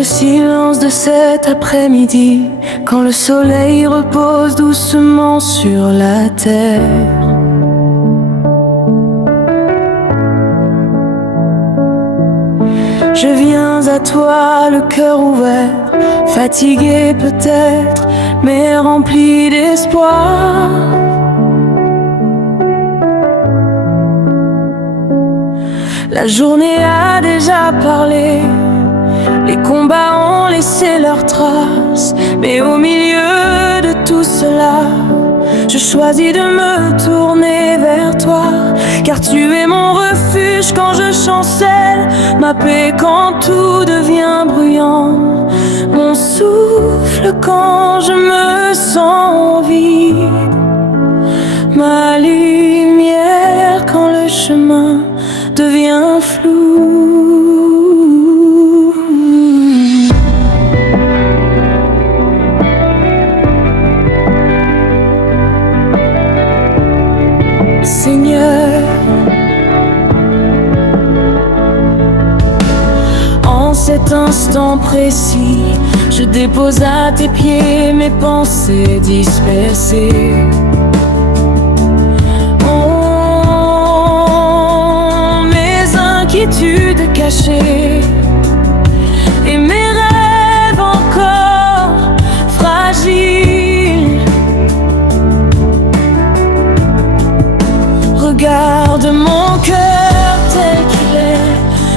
le silence de cet après-midi, quand le soleil repose doucement sur la terre. Je viens à toi le cœur ouvert, fatigué peut-être, mais rempli d'espoir. La journée a déjà parlé, les combats ont laissé leurs traces, mais au milieu de tout cela, je choisis de me tourner vers toi, car tu es mon refuge quand je chancelle, ma paix quand tout devient bruyant, mon souffle quand je me sens vide, ma lumière quand le chemin devient flou. Seigneur, en cet instant précis, je dépose à tes pieds mes pensées dispersées. Oh, mes inquiétudes cachées et mes rêves encore fragiles. Regarde mon cœur tel qu'il est,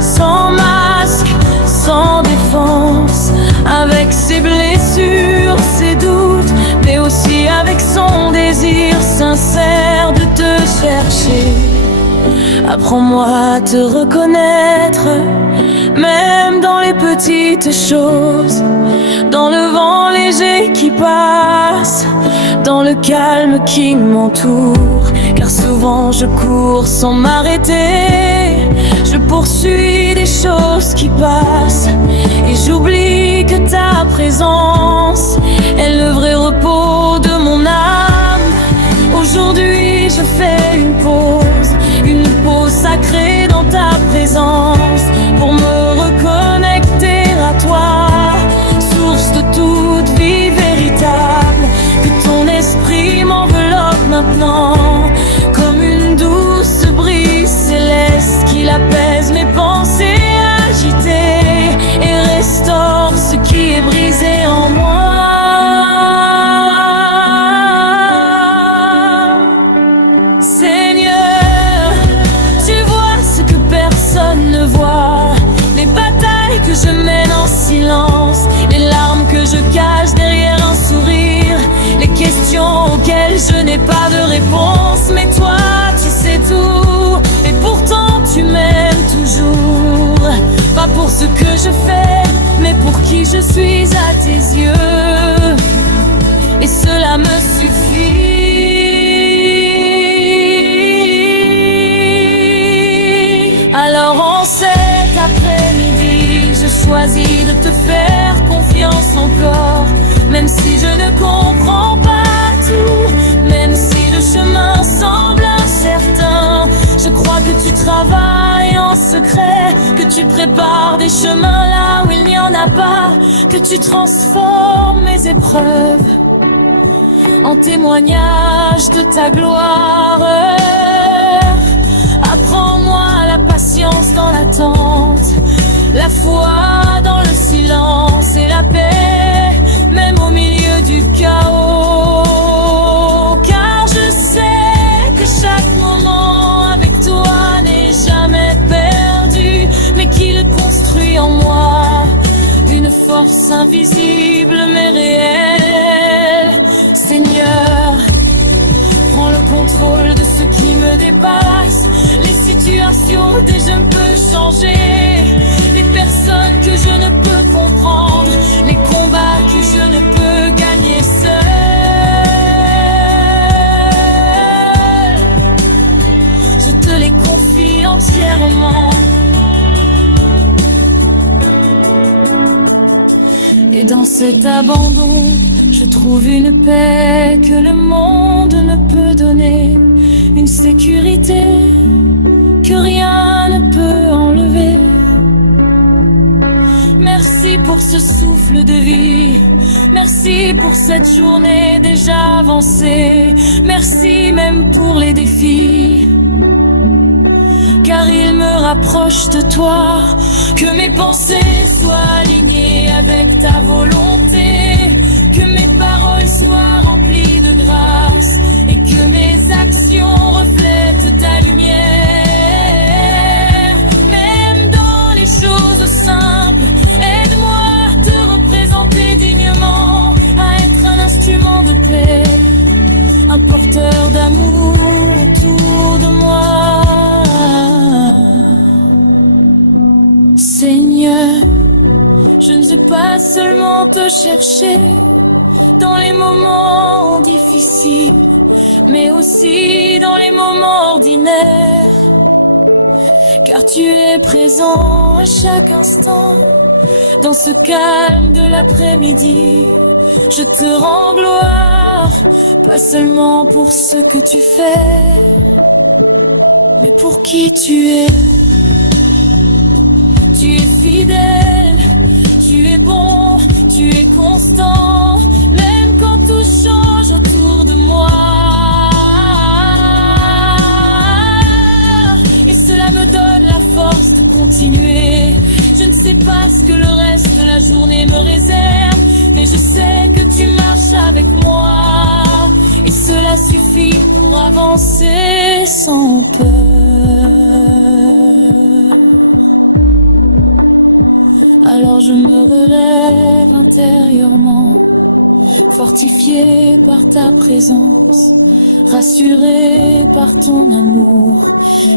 sans masque, sans défense, avec ses blessures, ses doutes, mais aussi avec son désir sincère de te chercher. Apprends-moi à te reconnaître, même dans les petites choses, dans le vent léger qui passe, dans le calme qui m'entoure. Car souvent je cours sans m'arrêter, je poursuis des choses qui passent, et j'oublie que ta présence est le vrai repos de mon âme. Aujourd'hui je fais une pause sacrée dans ta présence, pour me reconnecter à toi, source de toute vie véritable. Que ton esprit m'enveloppe maintenant, comme une douce brise céleste qui apaise mes pensées agitées et restaure ce qui est brisé en moi. Seigneur, tu vois ce que personne ne voit, les batailles que je mène en silence, les larmes que je cache derrière un sourire, les questions auxquelles je n'ai pas de réponse. Mais toi, tu sais tout, et pourtant tu m'aimes toujours. Pas pour ce que je fais, mais pour qui je suis à tes yeux, et cela me suffit. Alors en cet après-midi, je choisis de te faire confiance encore, même si je ne comprends pas tout, même si le chemin semble incertain. Je crois que tu travailles en secret, que tu prépares des chemins là où il n'y en a pas, que tu transformes mes épreuves en témoignage de ta gloire. Apprends-moi la patience dans l'attente, la foi dans le silence et la paix, même au milieu du chaos. Car je sais que chaque moment avec toi n'est jamais perdu, mais qu'il construit en moi une force invisible mais réelle. Seigneur, prends le contrôle de ce qui me dépasse, les situations que je ne peux changer, les personnes que je ne peux comprendre, les combats que je ne peux gagner seul. Je te les confie entièrement. Et dans cet abandon, je trouve une paix que le monde ne peut donner, une sécurité que rien ne peut enlever. Merci. Merci pour ce souffle de vie. Merci pour cette journée déjà avancée. Merci même pour les défis, car il me rapproche de toi. Que mes pensées soient alignées avec ta volonté, que mes paroles soient remplies de grâce et que mes actions reflètent ta lumière. Même dans les choses simples, aide-moi à te représenter dignement, à être un instrument de paix, un porteur d'amour autour de moi. Seigneur, je ne vais pas seulement te chercher dans les moments difficiles, mais aussi dans les moments ordinaires, car tu es présent à chaque instant. Dans ce calme de l'après-midi, je te rends gloire, pas seulement pour ce que tu fais, mais pour qui tu es. Tu es fidèle, tu es bon, tu es constant, même quand tout change autour de moi. Et cela me donne la force de continuer. Je ne sais pas ce que le reste de la journée me réserve, mais je sais que tu marches avec moi, et cela suffit pour avancer sans peur. Alors je me relève intérieurement, fortifié par ta présence, rassuré par ton amour,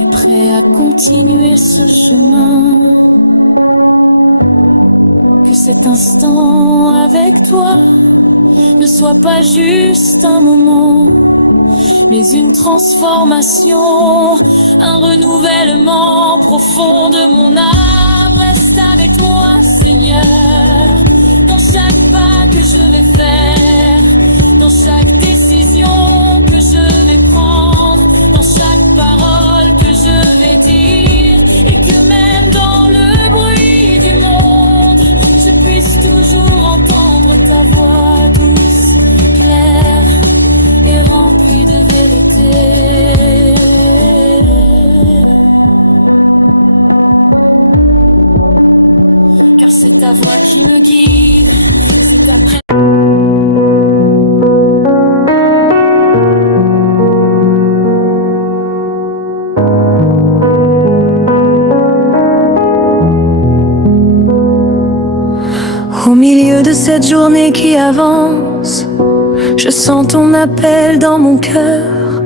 et prêt à continuer ce chemin. Que cet instant avec toi ne soit pas juste un moment, mais une transformation, un renouvellement profond de mon âme. Reste avec moi, Seigneur, dans chaque pas que je vais faire, dans chaque décision que je vais prendre, dans chaque parole que je vais dire, et que même dans le bruit du monde, je puisse toujours entendre ta voix douce, claire et remplie de vérité. Car c'est ta voix qui me guide, c'est ta présence. Au milieu de cette journée qui avance, je sens ton appel dans mon cœur,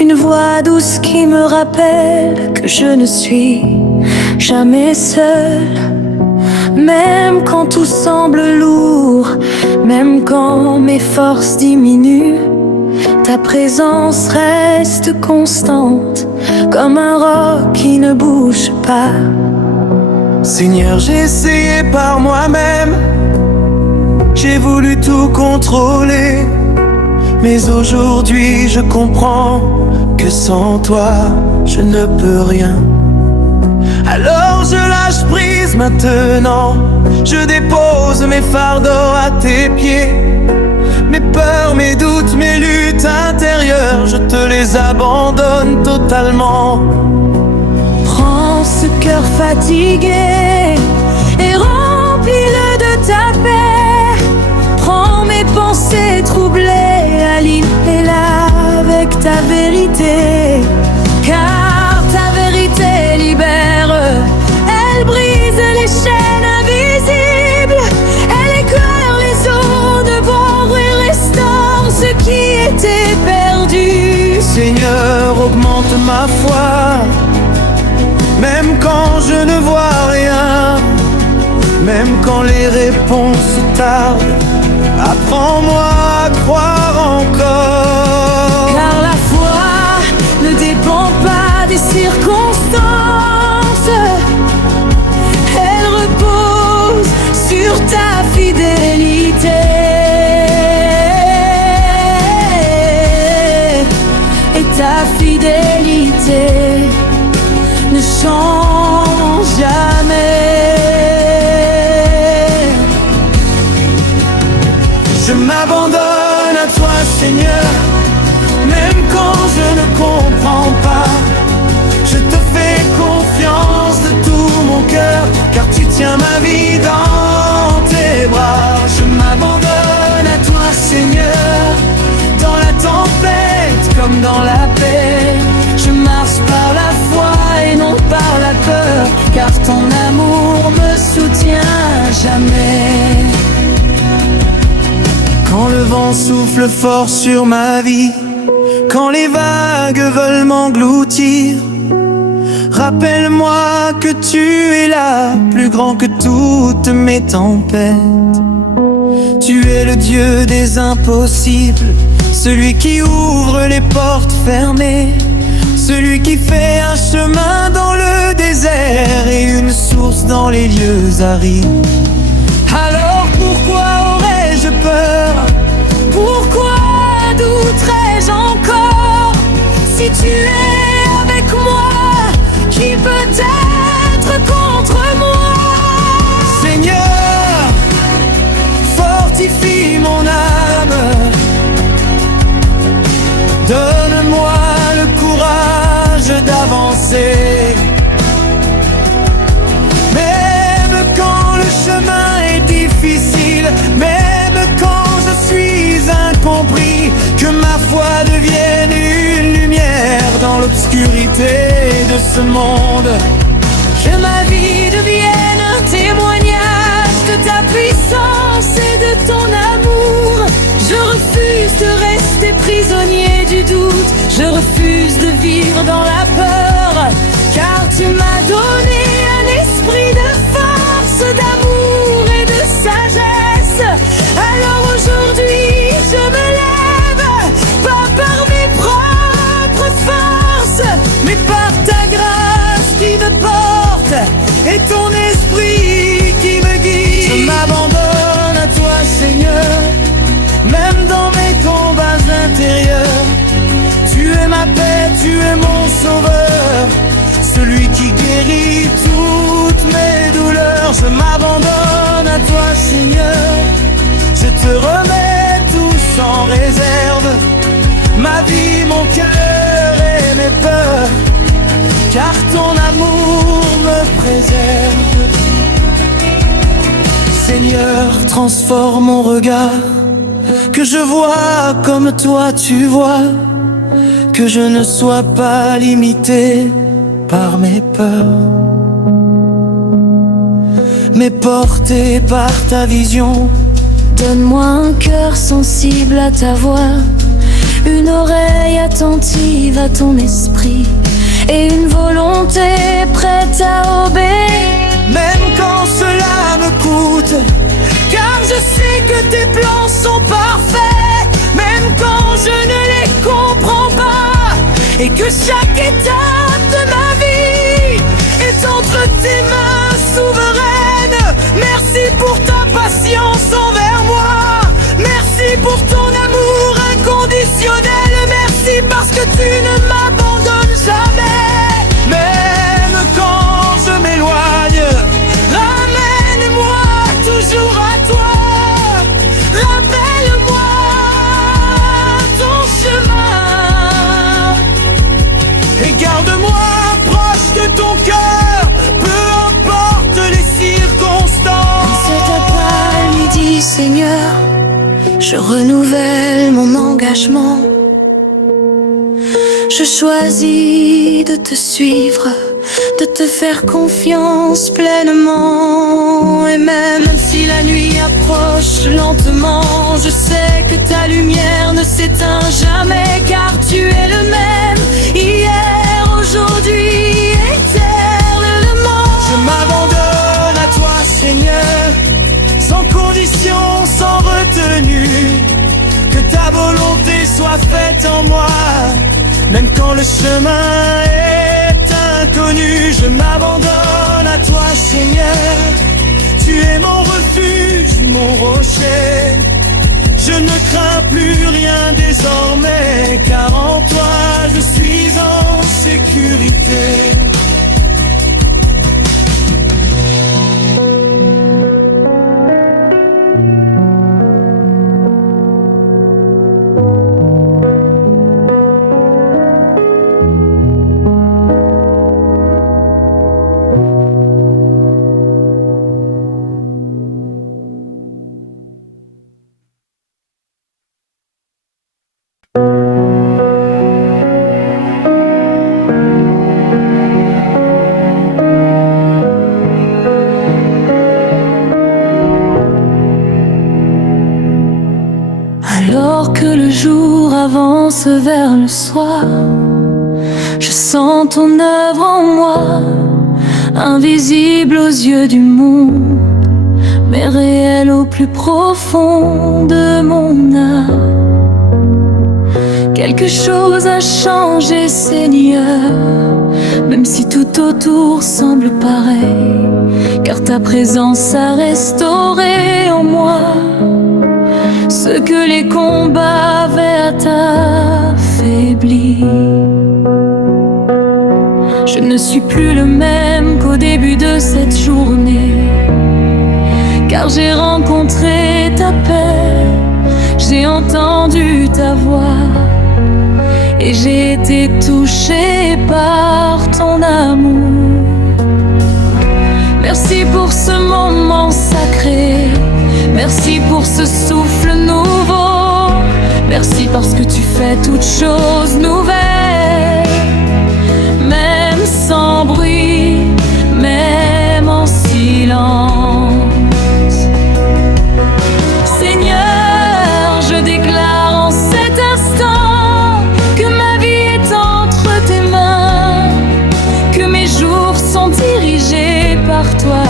une voix douce qui me rappelle que je ne suis jamais seule. Même quand tout semble lourd, même quand mes forces diminuent, ta présence reste constante, comme un roc qui ne bouge pas. Seigneur, j'ai essayé par moi-même, j'ai voulu tout contrôler, mais aujourd'hui je comprends que sans toi je ne peux rien. Alors je lâche prise maintenant, je dépose mes fardeaux à tes pieds. Mes peurs, mes doutes, mes luttes intérieures, je te les abandonne totalement. Prends ce cœur fatigué et remplis-le de ta paix. Prends mes pensées troublées, aligne-les-là avec ta vérité. Car ta vérité libère, elle brise les chaînes invisibles, elle éclaire les eaux de bord et restaure ce qui était perdu. Seigneur, augmente ma foi, même quand je ne vois rien, même quand les réponses tardent, apprends-moi à croire encore. Car la foi ne dépend pas des circonstances, elle repose sur ta fidélité. Et ta fidélité ne change jamais. Je m'abandonne à toi, Seigneur, même quand je ne comprends pas. Je te fais confiance de tout mon cœur, car tu tiens ma vie dans tes bras. Je m'abandonne à toi, Seigneur, dans la tempête comme dans la paix. Je marche par la foi et non par la peur, car ton amour me soutient jamais. Quand le vent souffle fort sur ma vie, quand les vagues veulent m'engloutir, rappelle-moi que tu es là, plus grand que toutes mes tempêtes. Tu es le Dieu des impossibles, celui qui ouvre les portes fermées, celui qui fait un chemin dans le désert et une source dans les lieux arides. Alors pourquoi aurais-je peur? Pourquoi douterais-je encore? Si tu es avec moi, qui peut être contre moi? Seigneur, fortifie mon âme, donne-moi le courage d'avancer. Même quand le chemin est difficile, même quand je suis incompris, que ma foi devienne une lumière dans l'obscurité de ce monde. Que ma vie devienne un témoignage de ta puissance et de ton amour. Je refuse de rester prisonnier du doute, je refuse de vivre dans la peur, car tu m'as donné un esprit de force, d'amour et de sagesse. Alors aujourd'hui je me lève, pas par mes propres forces, mais par ta grâce qui me porte et ton esprit qui me guide. Je m'abandonne à toi, Seigneur, même dans mes combats intérieurs. Tu es ma paix, tu es mon sauveur, celui qui guérit toutes mes douleurs. Je m'abandonne à toi, Seigneur, je te remets tout sans réserve, ma vie, mon cœur et mes peurs, car ton amour me préserve. Seigneur, transforme mon regard, que je vois comme toi tu vois, que je ne sois pas limité par mes peurs, mais porté par ta vision. Donne-moi un cœur sensible à ta voix, une oreille attentive à ton esprit et une volonté prête à obéir. Même quand cela me coûte, car je sais que tes plans sont parfaits. Même quand je ne les comprends pas, et que chaque étape de ma vie est entre tes mains souveraines. Merci pour ta patience envers moi, merci pour ton amour inconditionnel, merci parce que tu ne m'abandonnes jamais. Même quand je m'éloigne, ramène-moi toujours à toi, rappelle-moi ton chemin et garde-moi proche de ton cœur, peu importe les circonstances. C'est à midi, Seigneur, je renouvelle mon engagement. Je choisis de te suivre, de te faire confiance pleinement. Et même si la nuit approche lentement, je sais que ta lumière ne s'éteint jamais, car tu es le même, hier, aujourd'hui, éternellement. Je m'abandonne à toi, Seigneur, sans condition, sans retenue. Que ta volonté soit faite en moi, même quand le chemin est inconnu. Je m'abandonne à toi, Seigneur, tu es mon refuge, mon rocher. Je ne crains plus rien désormais, car en toi je suis en sécurité. Alors que le jour avance vers le soir, je sens ton œuvre en moi, invisible aux yeux du monde, mais réelle au plus profond de mon âme. Quelque chose a changé, Seigneur, même si tout autour semble pareil, car ta présence a restauré en moi ce que les combats avaient affaibli. Je ne suis plus le même qu'au début de cette journée, car j'ai rencontré ta paix, j'ai entendu ta voix et j'ai été touché par ton amour. Merci pour ce moment sacré, merci pour ce souffle nouveau, merci parce que tu fais toutes choses nouvelles, même sans bruit, même en silence. Seigneur, je déclare en cet instant que ma vie est entre tes mains, que mes jours sont dirigés par toi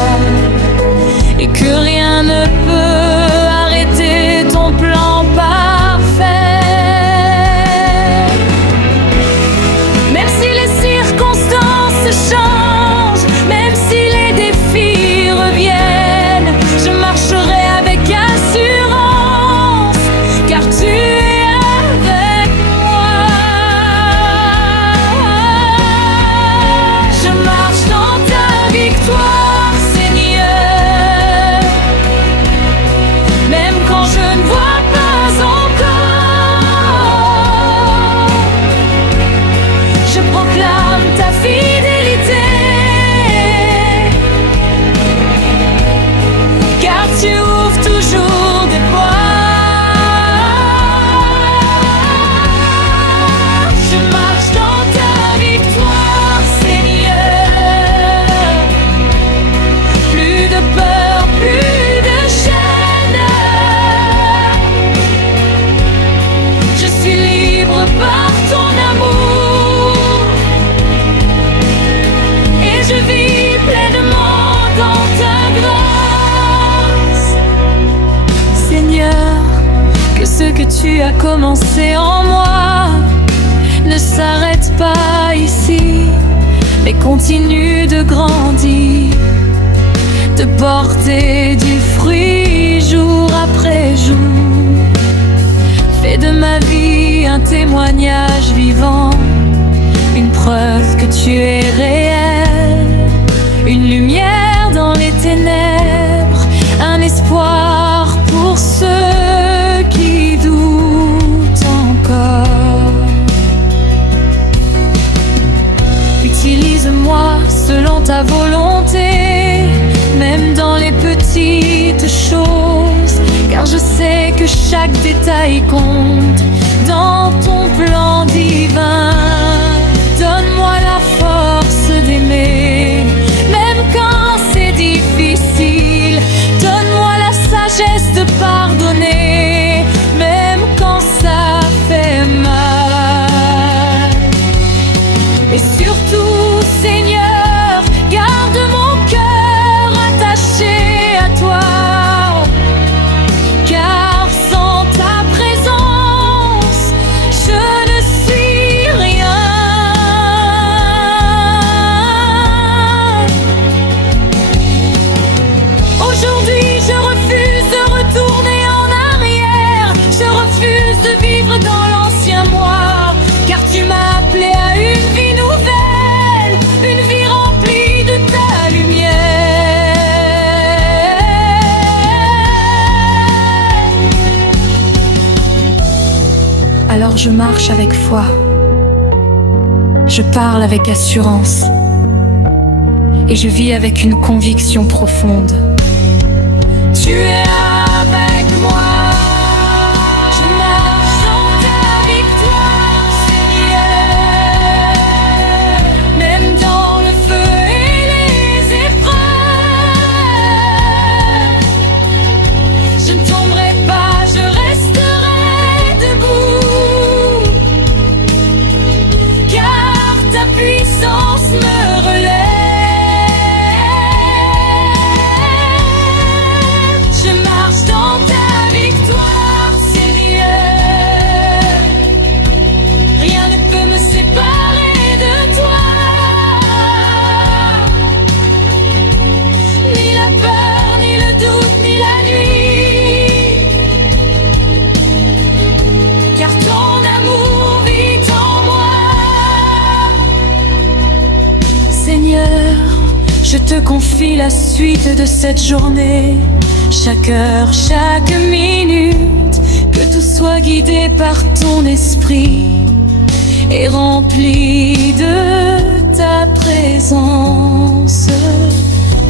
et que rien ne peut arrêter ton plan parfait. Même si les circonstances changent, même si les défis reviennent, je marcherai avec assurance, car tu es avec moi. Je marche dans ta victoire, Seigneur, même quand je ne vois pas encore. Je proclame ta fidélité, car tu ouvres toujours des portes. Je marche dans ta victoire, Seigneur. Plus de peur, plus de chaîne. Je suis libre par ton amour et je vis pleinement dans ta grâce. Seigneur, que ce que tu as commencé en moi ne s'arrête pas ici, mais continue de grandir, de porter du fruit jour après jour. Fais de ma vie un témoignage vivant, une preuve que tu es réel, une lumière dans les ténèbres, un espoir pour ceux qui doutent encore. Utilise-moi selon ta volonté, même dans les petites choses, car je sais que chaque détail compte dans ton plan divin. Donne-moi la force d'aimer, même quand c'est difficile. Donne-moi la sagesse de pardonner, même quand ça fait mal. Et surtout, Seigneur, garde mon cœur attaché à toi, car sans ta présence, je ne suis rien. Aujourd'hui, je refuse de retourner en arrière, je refuse de vivre dans l'ancien moi, car tu m'as appelé à une vie nouvelle, une vie remplie de ta lumière. Alors je marche avec foi, je parle avec assurance et je vis avec une conviction profonde. Tu es avec moi. Je marche dans ta victoire, Seigneur, même dans le feu et les épreuves. Je ne tomberai pas, je resterai confie la suite de cette journée. Chaque heure, chaque minute, que tout soit guidé par ton esprit et rempli de ta présence.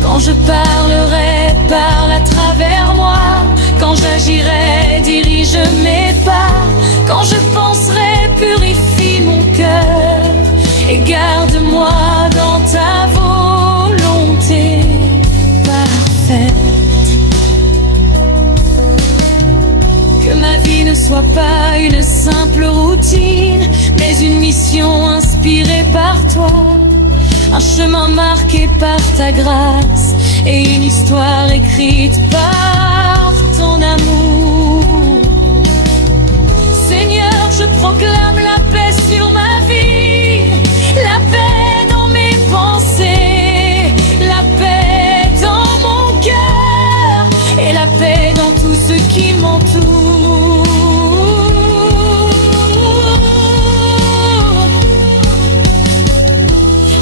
Quand je parlerai, parle à travers moi. Quand j'agirai, dirige mes pas. Quand je penserai, purifie mon cœur et garde-moi dans ta volonté parfaite. Que ma vie ne soit pas une simple routine, mais une mission inspirée par toi. Un chemin marqué par ta grâce et une histoire écrite par ton amour. Seigneur, je proclame la paix sur ma vie, la paix dans mes pensées, la paix dans mon cœur et la paix dans tout ce qui m'entoure.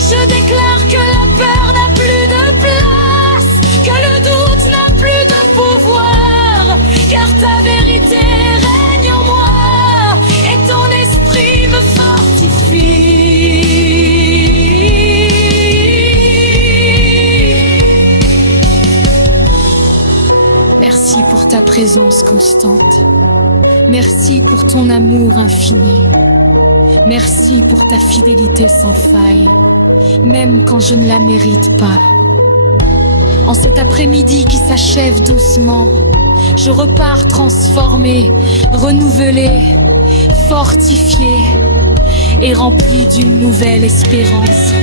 Je déclare que la peur n'a plus de place, que le doute n'a plus de pouvoir, car ta vérité règne en moi et ton esprit me fortifie. Merci pour ta présence constante. Merci pour ton amour infini. Merci pour ta fidélité sans faille, même quand je ne la mérite pas. En cet après-midi qui s'achève doucement, je repars transformé, renouvelé, fortifié et rempli d'une nouvelle espérance.